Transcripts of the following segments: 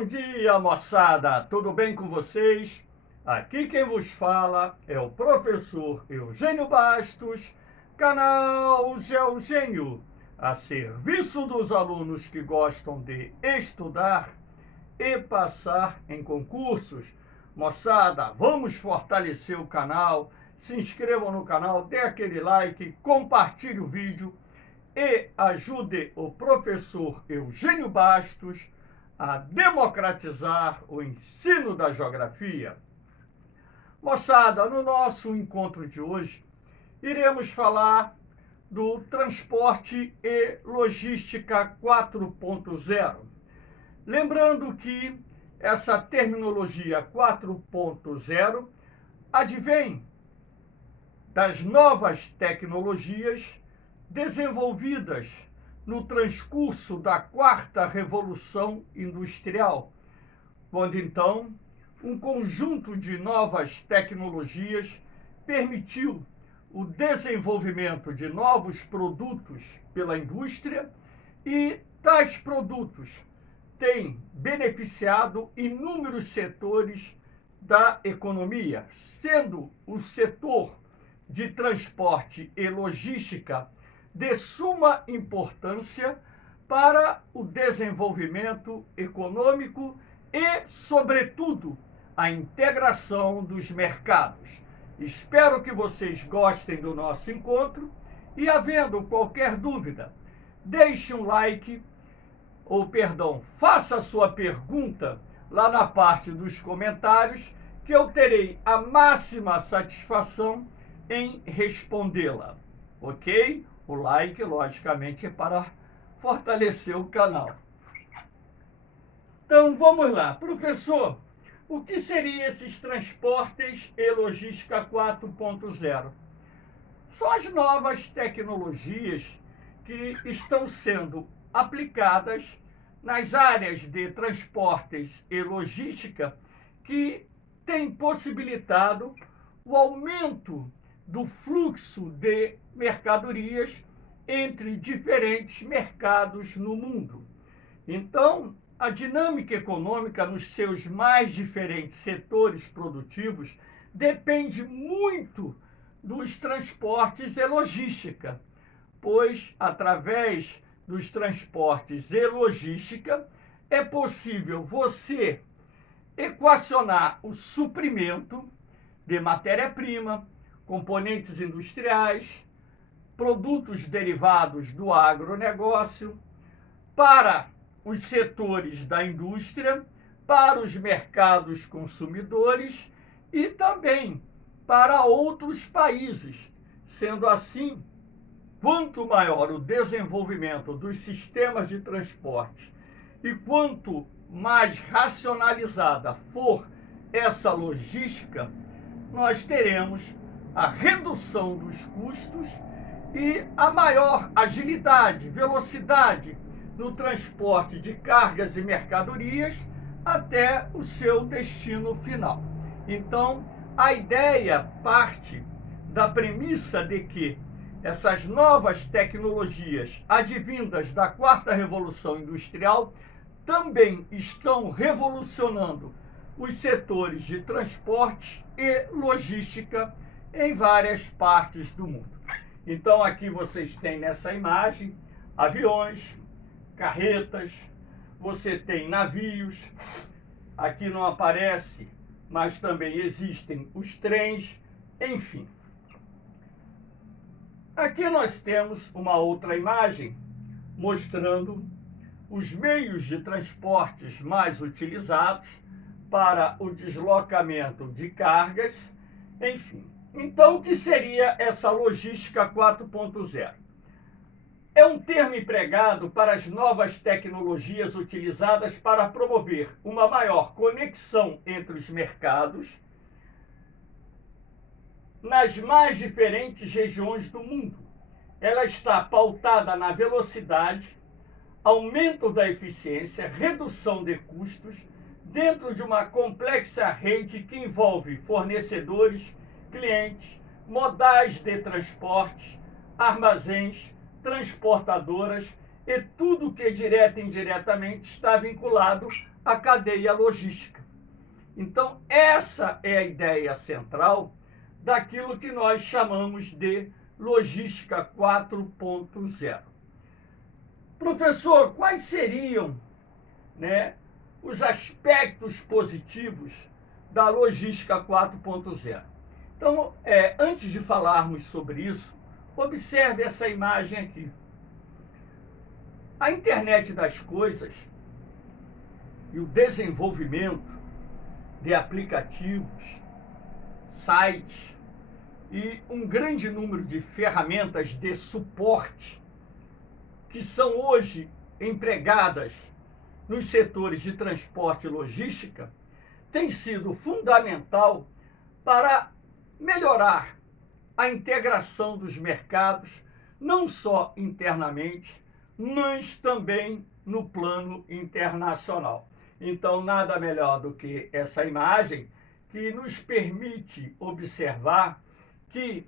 Bom dia, moçada! Tudo bem com vocês? Aqui quem vos fala é o professor Eugênio Bastos, canal Geogênio, a serviço dos alunos que gostam de estudar e passar em concursos. Moçada, vamos fortalecer o canal, se inscrevam no canal, dê aquele like, compartilhe o vídeo e ajude o professor Eugênio Bastos a democratizar o ensino da geografia. Moçada, no nosso encontro de hoje, iremos falar do transporte e logística 4.0. Lembrando que essa terminologia 4.0 advém das novas tecnologias desenvolvidas no transcurso da quarta revolução industrial, quando então um conjunto de novas tecnologias permitiu o desenvolvimento de novos produtos pela indústria e tais produtos têm beneficiado inúmeros setores da economia, sendo o setor de transporte e logística de suma importância para o desenvolvimento econômico e, sobretudo, a integração dos mercados. Espero que vocês gostem do nosso encontro e, havendo qualquer dúvida, deixe um like, faça a sua pergunta lá na parte dos comentários, que eu terei a máxima satisfação em respondê-la, ok? O like, logicamente, é para fortalecer o canal. Então, vamos lá. Professor, o que seriam esses transportes e logística 4.0? São as novas tecnologias que estão sendo aplicadas nas áreas de transportes e logística que têm possibilitado o aumento do fluxo de mercadorias entre diferentes mercados no mundo. Então, a dinâmica econômica nos seus mais diferentes setores produtivos depende muito dos transportes e logística, pois, através dos transportes e logística, é possível você equacionar o suprimento de matéria-prima, componentes industriais, produtos derivados do agronegócio, para os setores da indústria, para os mercados consumidores e também para outros países. Sendo assim, quanto maior o desenvolvimento dos sistemas de transporte e quanto mais racionalizada for essa logística, nós teremos a redução dos custos e a maior agilidade, velocidade no transporte de cargas e mercadorias até o seu destino final. Então, a ideia parte da premissa de que essas novas tecnologias advindas da quarta revolução industrial também estão revolucionando os setores de transporte e logística em várias partes do mundo. Então, aqui vocês têm nessa imagem aviões, carretas, você tem navios, aqui não aparece, mas também existem os trens, enfim. Aqui nós temos uma outra imagem mostrando os meios de transportes mais utilizados para o deslocamento de cargas, enfim. Então, o que seria essa logística 4.0? É um termo empregado para as novas tecnologias utilizadas para promover uma maior conexão entre os mercados nas mais diferentes regiões do mundo. Ela está pautada na velocidade, aumento da eficiência, redução de custos, dentro de uma complexa rede que envolve fornecedores, clientes, modais de transporte, armazéns, transportadoras e tudo que direta e indiretamente está vinculado a cadeia logística. Então, essa é a ideia central daquilo que nós chamamos de logística 4.0. Professor, quais seriam, né, os aspectos positivos da logística 4.0? Então, antes de falarmos sobre isso, observe essa imagem aqui. A internet das coisas e o desenvolvimento de aplicativos, sites e um grande número de ferramentas de suporte que são hoje empregadas nos setores de transporte e logística tem sido fundamental para melhorar a integração dos mercados, não só internamente, mas também no plano internacional. Então, nada melhor do que essa imagem que nos permite observar que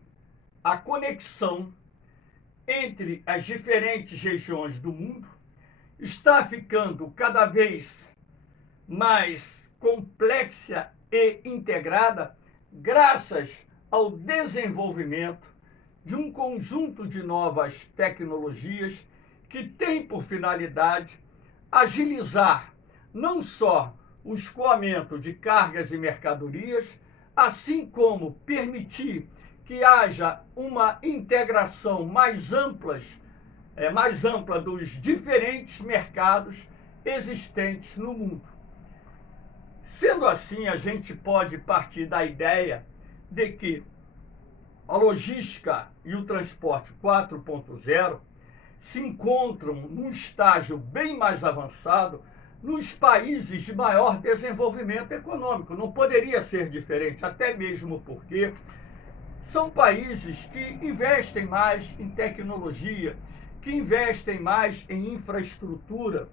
a conexão entre as diferentes regiões do mundo está ficando cada vez mais complexa e integrada graças ao desenvolvimento de um conjunto de novas tecnologias que tem por finalidade agilizar não só o escoamento de cargas e mercadorias, assim como permitir que haja uma integração mais ampla dos diferentes mercados existentes no mundo. Sendo assim, a gente pode partir da ideia de que a logística e o transporte 4.0 se encontram num estágio bem mais avançado nos países de maior desenvolvimento econômico. Não poderia ser diferente, até mesmo porque são países que investem mais em tecnologia, que investem mais em infraestrutura.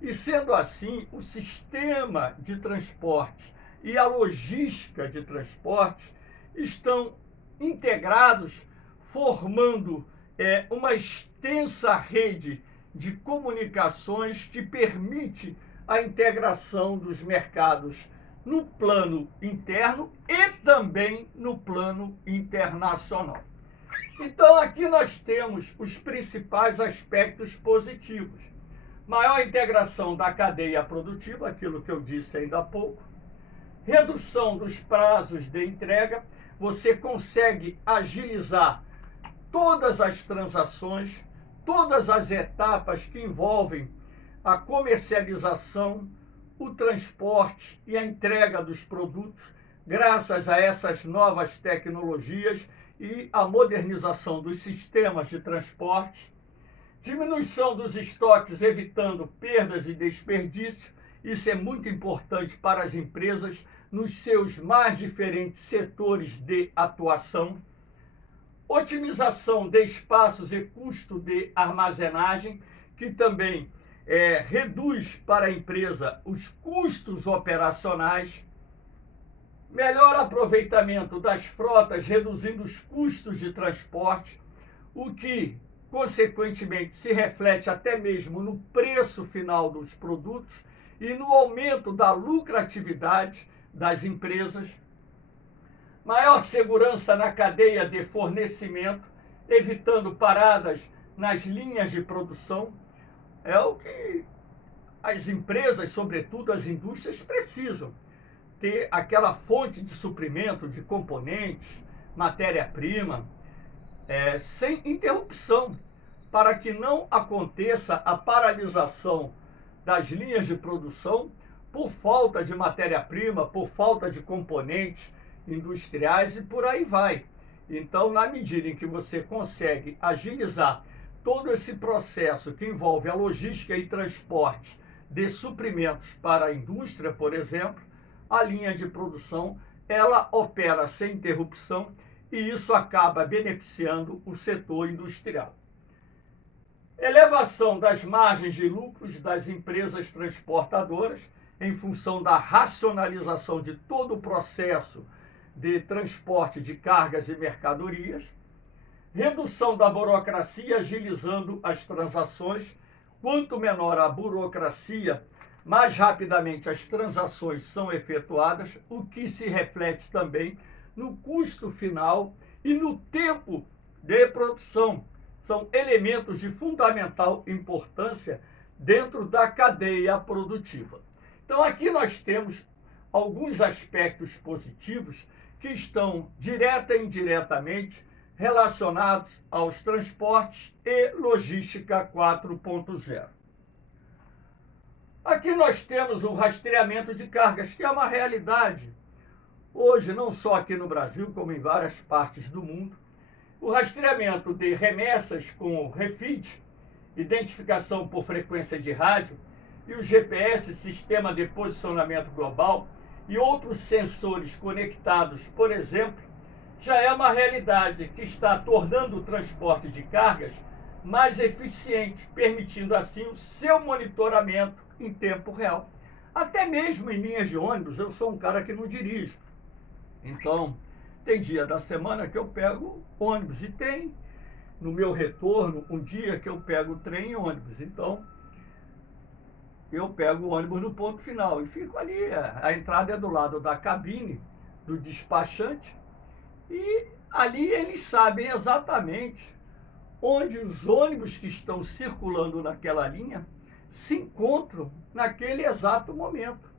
E sendo assim, o sistema de transporte e a logística de transporte estão integrados, formando uma extensa rede de comunicações que permite a integração dos mercados no plano interno e também no plano internacional. Então, aqui nós temos os principais aspectos positivos. Maior integração da cadeia produtiva, aquilo que eu disse ainda há pouco. Redução dos prazos de entrega, você consegue agilizar todas as transações, todas as etapas que envolvem a comercialização, o transporte e a entrega dos produtos, graças a essas novas tecnologias e a modernização dos sistemas de transporte. Diminuição dos estoques, evitando perdas e desperdício. Isso é muito importante para as empresas nos seus mais diferentes setores de atuação. Otimização de espaços e custo de armazenagem, que também reduz para a empresa os custos operacionais. Melhor aproveitamento das frotas, reduzindo os custos de transporte, o que consequentemente se reflete até mesmo no preço final dos produtos e no aumento da lucratividade das empresas. Maior segurança na cadeia de fornecimento, evitando paradas nas linhas de produção. É o que as empresas, sobretudo as indústrias, precisam. Ter aquela fonte de suprimento de componentes, matéria-prima, sem interrupção, para que não aconteça a paralisação das linhas de produção por falta de matéria-prima, por falta de componentes industriais e por aí vai. Então, na medida em que você consegue agilizar todo esse processo que envolve a logística e transporte de suprimentos para a indústria, por exemplo, a linha de produção, ela opera sem interrupção e isso acaba beneficiando o setor industrial. Elevação das margens de lucros das empresas transportadoras em função da racionalização de todo o processo de transporte de cargas e mercadorias. Redução da burocracia, agilizando as transações. Quanto menor a burocracia, mais rapidamente as transações são efetuadas, o que se reflete também no custo final e no tempo de produção. São elementos de fundamental importância dentro da cadeia produtiva. Então, aqui nós temos alguns aspectos positivos que estão direta e indiretamente relacionados aos transportes e logística 4.0. Aqui nós temos o rastreamento de cargas, que é uma realidade. Hoje, não só aqui no Brasil, como em várias partes do mundo, o rastreamento de remessas com RFID, identificação por frequência de rádio, e o GPS, Sistema de Posicionamento Global, e outros sensores conectados, por exemplo, já é uma realidade que está tornando o transporte de cargas mais eficiente, permitindo assim o seu monitoramento em tempo real. Até mesmo em linhas de ônibus, eu sou um cara que não dirijo. Então, tem dia da semana que eu pego ônibus e tem, no meu retorno, um dia que eu pego trem e ônibus. Então, eu pego o ônibus no ponto final e fico ali. A entrada é do lado da cabine do despachante e ali eles sabem exatamente onde os ônibus que estão circulando naquela linha se encontram naquele exato momento.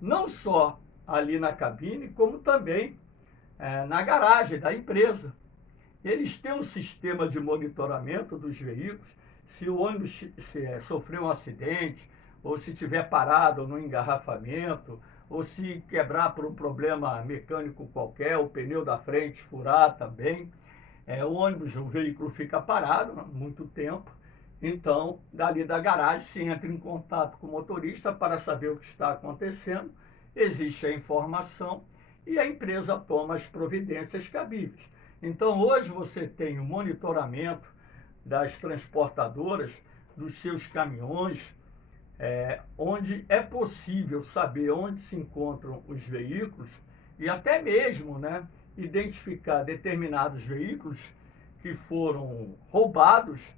Não só ali na cabine, como também na garagem da empresa. Eles têm um sistema de monitoramento dos veículos. Se o ônibus sofreu um acidente, ou se estiver parado no engarrafamento, ou se quebrar por um problema mecânico qualquer, o pneu da frente furar também, o veículo fica parado há muito tempo. Então, dali da garagem, se entra em contato com o motorista para saber o que está acontecendo, existe a informação e a empresa toma as providências cabíveis. Então, hoje você tem o monitoramento das transportadoras, dos seus caminhões, onde é possível saber onde se encontram os veículos e até mesmo, identificar determinados veículos que foram roubados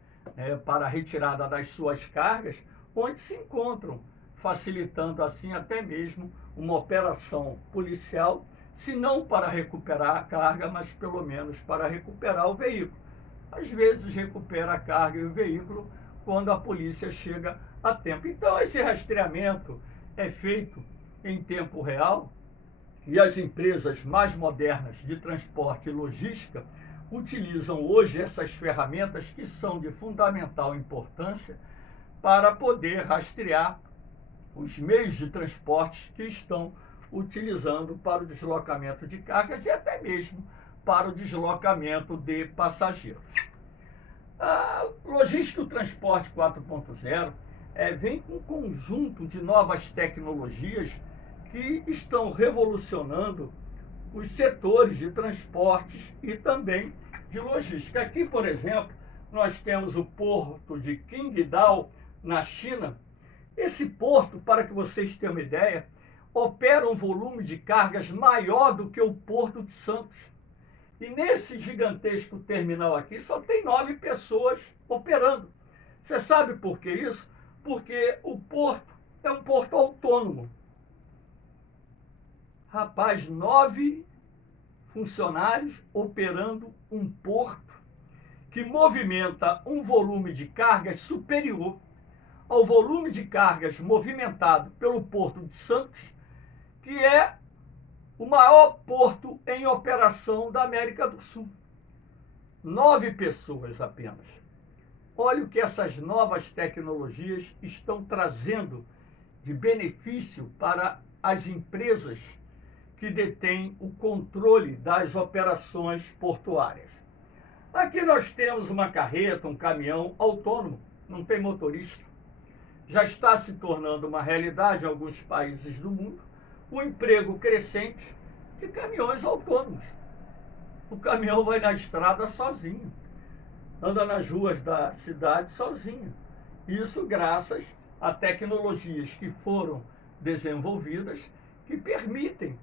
para a retirada das suas cargas, onde se encontram, facilitando assim até mesmo uma operação policial, se não para recuperar a carga, mas pelo menos para recuperar o veículo. Às vezes recupera a carga e o veículo quando a polícia chega a tempo. Então esse rastreamento é feito em tempo real e as empresas mais modernas de transporte e logística utilizam hoje essas ferramentas que são de fundamental importância para poder rastrear os meios de transporte que estão utilizando para o deslocamento de cargas e até mesmo para o deslocamento de passageiros. A logística e o transporte 4.0 vem com um conjunto de novas tecnologias que estão revolucionando os setores de transportes e também de logística. Aqui, por exemplo, nós temos o porto de Qingdao, na China. Esse porto, para que vocês tenham uma ideia, opera um volume de cargas maior do que o Porto de Santos. E nesse gigantesco terminal aqui só tem 9 pessoas operando. Você sabe por que isso? Porque o porto é um porto autônomo. Rapaz, 9 funcionários operando um porto que movimenta um volume de cargas superior ao volume de cargas movimentado pelo Porto de Santos, que é o maior porto em operação da América do Sul. 9 pessoas apenas. Olha o que essas novas tecnologias estão trazendo de benefício para as empresas que detêm o controle das operações portuárias. Aqui nós temos uma carreta, um caminhão autônomo, não tem motorista. Já está se tornando uma realidade em alguns países do mundo o emprego crescente de caminhões autônomos. O caminhão vai na estrada sozinho, anda nas ruas da cidade sozinho. Isso graças a tecnologias que foram desenvolvidas que permitem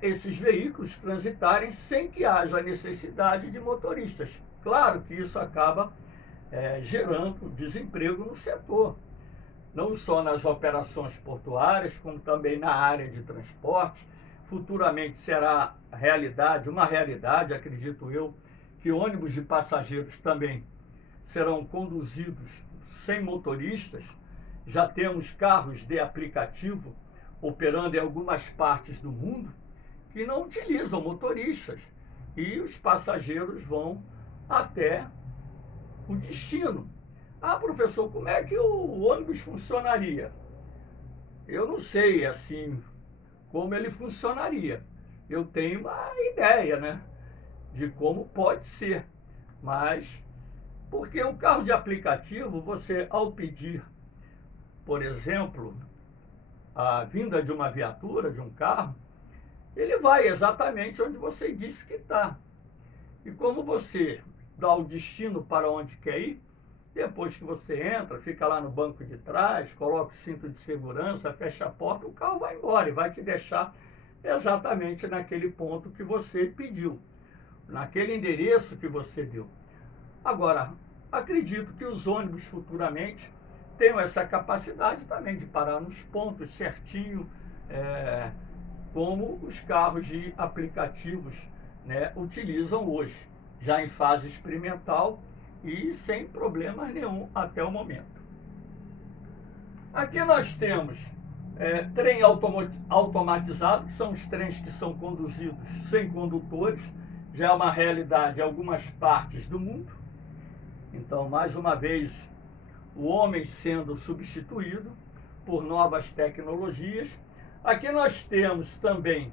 esses veículos transitarem sem que haja necessidade de motoristas. Claro que isso acaba gerando desemprego no setor. não só nas operações portuárias, como também na área de transporte. Futuramente será uma realidade, acredito eu, que ônibus de passageiros também serão conduzidos sem motoristas. Já temos carros de aplicativo operando em algumas partes do mundo que não utilizam motoristas e os passageiros vão até o destino. Ah, professor, como é que o ônibus funcionaria? Eu não sei, assim, como ele funcionaria. Eu tenho uma ideia, né, de como pode ser, mas porque o carro de aplicativo, você, ao pedir, por exemplo, a vinda de uma viatura, de um carro, ele vai exatamente onde você disse que está. E como você dá o destino para onde quer ir, depois que você entra, fica lá no banco de trás, coloca o cinto de segurança, fecha a porta, o carro vai embora e vai te deixar exatamente naquele ponto que você pediu, naquele endereço que você deu. Agora, acredito que os ônibus futuramente tenham essa capacidade também de parar nos pontos certinho, como os carros de aplicativos, né, utilizam hoje, já em fase experimental e sem problema nenhum até o momento. Aqui nós temos trem automatizado, que são os trens que são conduzidos sem condutores, já é uma realidade em algumas partes do mundo. Então, mais uma vez, o homem sendo substituído por novas tecnologias. Aqui nós temos também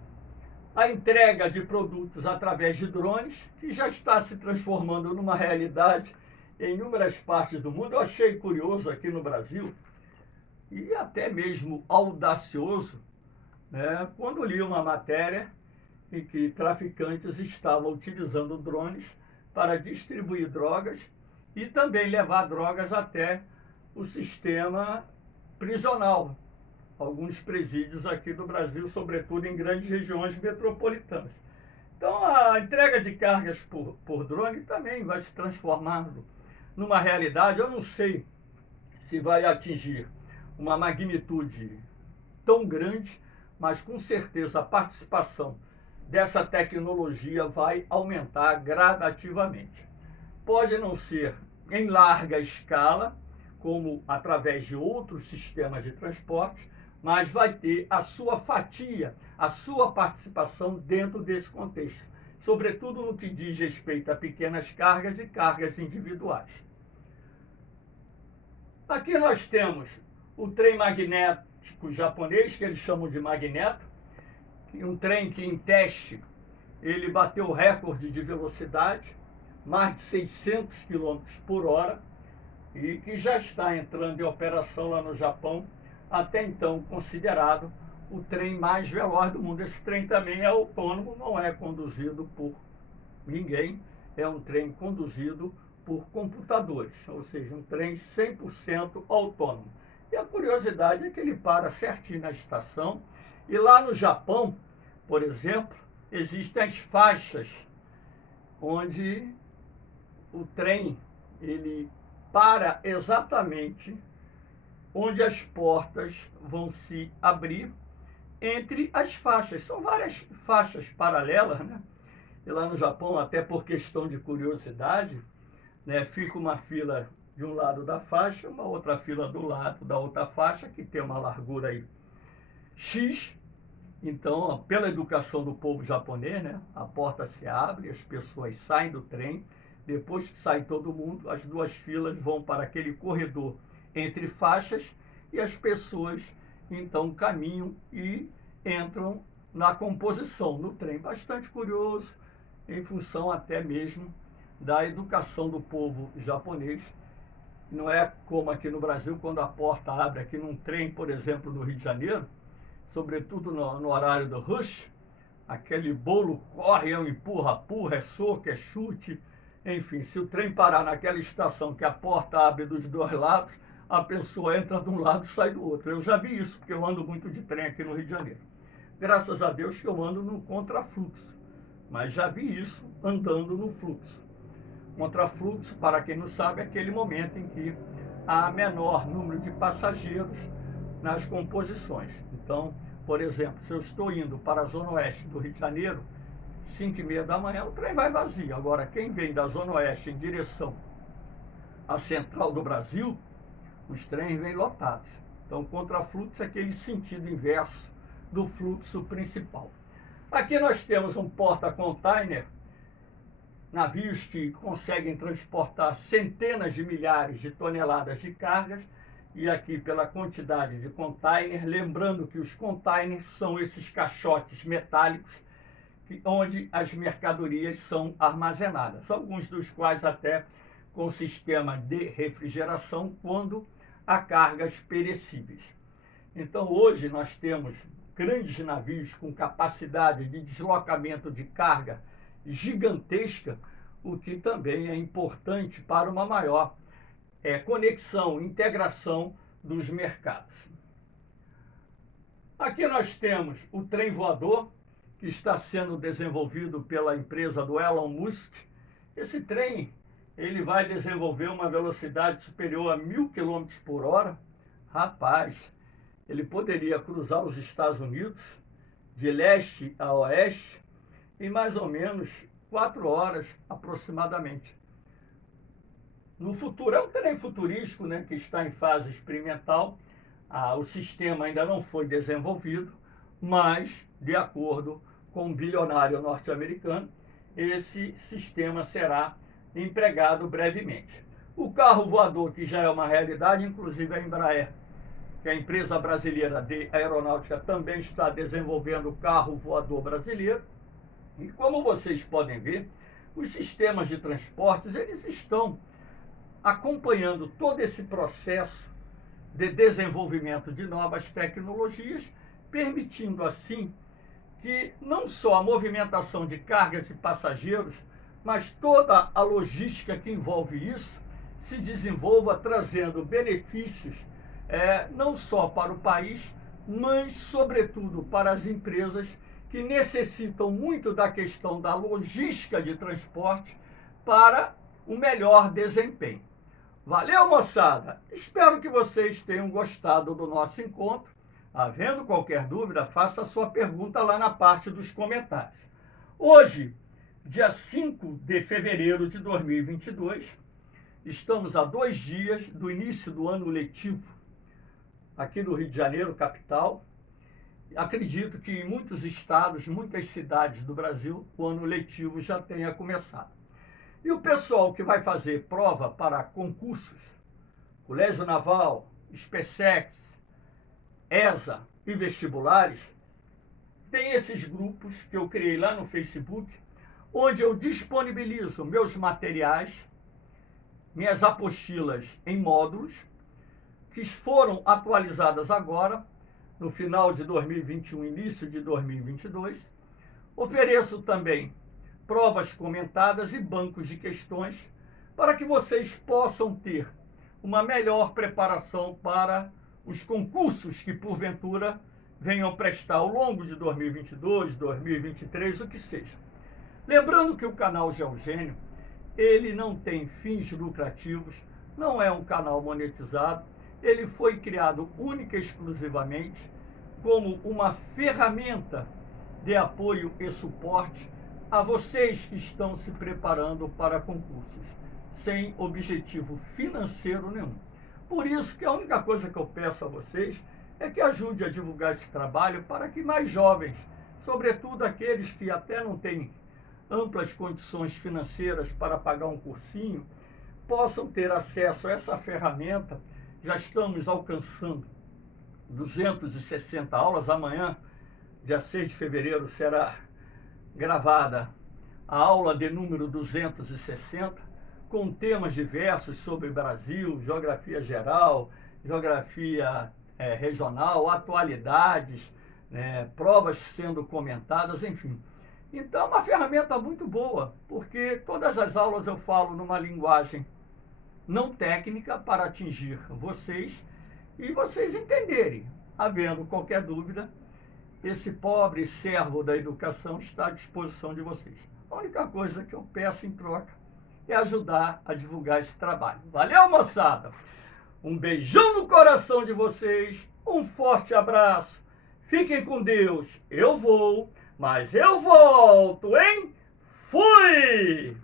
a entrega de produtos através de drones, que já está se transformando numa realidade em inúmeras partes do mundo. Eu achei curioso aqui no Brasil, e até mesmo audacioso, né, quando li uma matéria em que traficantes estavam utilizando drones para distribuir drogas e também levar drogas até o sistema prisional. Alguns presídios aqui do Brasil, sobretudo em grandes regiões metropolitanas. Então, a entrega de cargas por drone também vai se transformando numa realidade. Eu não sei se vai atingir uma magnitude tão grande, mas com certeza a participação dessa tecnologia vai aumentar gradativamente. Pode não ser em larga escala, como através de outros sistemas de transporte, mas vai ter a sua fatia, a sua participação dentro desse contexto, sobretudo no que diz respeito a pequenas cargas e cargas individuais. Aqui nós temos o trem magnético japonês, que eles chamam de magneto, um trem que em teste ele bateu o recorde de velocidade, mais de 600 km por hora, e que já está entrando em operação lá no Japão, até então considerado o trem mais veloz do mundo. Esse trem também é autônomo, não é conduzido por ninguém, é um trem conduzido por computadores, ou seja, um trem 100% autônomo. E a curiosidade é que ele para certinho na estação, e lá no Japão, por exemplo, existem as faixas onde o trem ele para exatamente onde as portas vão se abrir entre as faixas. São várias faixas paralelas, né? E lá no Japão, até por questão de curiosidade, né, fica uma fila de um lado da faixa, uma outra fila do lado da outra faixa, que tem uma largura aí X. Então, pela educação do povo japonês, né, a porta se abre, as pessoas saem do trem. Depois que sai todo mundo, as duas filas vão para aquele corredor entre faixas e as pessoas então caminham e entram na composição no trem. Bastante curioso, em função até mesmo da educação do povo japonês. Não é como aqui no Brasil, quando a porta abre aqui num trem, por exemplo, no Rio de Janeiro, sobretudo no horário do rush, aquele bolo corre, é um empurra-purra, é soco, é chute. Enfim, se o trem parar naquela estação que a porta abre dos dois lados, a pessoa entra de um lado e sai do outro. Eu já vi isso, porque eu ando muito de trem aqui no Rio de Janeiro. Graças a Deus que eu ando no contrafluxo, mas já vi isso andando no fluxo. Contrafluxo, para quem não sabe, é aquele momento em que há menor número de passageiros nas composições. Então, por exemplo, se eu estou indo para a Zona Oeste do Rio de Janeiro, 5h30 da manhã, o trem vai vazio. Agora, quem vem da Zona Oeste em direção à Central do Brasil, os trens vêm lotados. Então, contrafluxo é aquele sentido inverso do fluxo principal. Aqui nós temos um porta-container, navios que conseguem transportar centenas de milhares de toneladas de cargas, e aqui pela quantidade de container, lembrando que os containers são esses caixotes metálicos onde as mercadorias são armazenadas, alguns dos quais até com sistema de refrigeração quando há cargas perecíveis. Então hoje nós temos grandes navios com capacidade de deslocamento de carga gigantesca, o que também é importante para uma maior conexão, integração dos mercados. Aqui nós temos o trem voador, que está sendo desenvolvido pela empresa do Elon Musk. Esse trem ele vai desenvolver uma velocidade superior a 1.000 km por hora. Rapaz, ele poderia cruzar os Estados Unidos de leste a oeste em mais ou menos 4 horas aproximadamente. No futuro, é um trem futurístico, né, que está em fase experimental. O sistema ainda não foi desenvolvido, mas, de acordo com um bilionário norte-americano, esse sistema será empregado brevemente. O carro voador, que já é uma realidade, inclusive a Embraer, que é a empresa brasileira de aeronáutica, também está desenvolvendo o carro voador brasileiro. E como vocês podem ver, os sistemas de transportes, eles estão acompanhando todo esse processo de desenvolvimento de novas tecnologias, permitindo assim que não só a movimentação de cargas e passageiros, mas toda a logística que envolve isso se desenvolva, trazendo benefícios não só para o país, mas sobretudo para as empresas que necessitam muito da questão da logística de transporte para o melhor desempenho. Valeu, moçada! Espero que vocês tenham gostado do nosso encontro. Havendo qualquer dúvida, faça a sua pergunta lá na parte dos comentários. Hoje, dia 5 de fevereiro de 2022, estamos a 2 dias do início do ano letivo aqui no Rio de Janeiro, capital. Acredito que em muitos estados, muitas cidades do Brasil, o ano letivo já tenha começado. E o pessoal que vai fazer prova para concursos, Colégio Naval, SpaceX, ESA e vestibulares, tem esses grupos que eu criei lá no Facebook, onde eu disponibilizo meus materiais, minhas apostilas em módulos, que foram atualizadas agora, no final de 2021, início de 2022. Ofereço também provas comentadas e bancos de questões para que vocês possam ter uma melhor preparação para os concursos que, porventura, venham prestar ao longo de 2022, 2023, o que seja. Lembrando que o canal Geogênio, ele não tem fins lucrativos, não é um canal monetizado, ele foi criado única e exclusivamente como uma ferramenta de apoio e suporte a vocês que estão se preparando para concursos, sem objetivo financeiro nenhum. Por isso que a única coisa que eu peço a vocês é que ajude a divulgar esse trabalho para que mais jovens, sobretudo aqueles que até não têm amplas condições financeiras para pagar um cursinho, possam ter acesso a essa ferramenta. Já estamos alcançando 260 aulas. Amanhã, dia 6 de fevereiro, será gravada a aula de número 260, com temas diversos sobre Brasil, geografia geral, geografia regional, atualidades, provas sendo comentadas, enfim. Então, é uma ferramenta muito boa, porque todas as aulas eu falo numa linguagem não técnica para atingir vocês e vocês entenderem. Havendo qualquer dúvida, esse pobre servo da educação está à disposição de vocês. A única coisa que eu peço em troca é ajudar a divulgar esse trabalho. Valeu, moçada! Um beijão no coração de vocês, um forte abraço. Fiquem com Deus. Eu vou, mas eu volto, hein? Fui!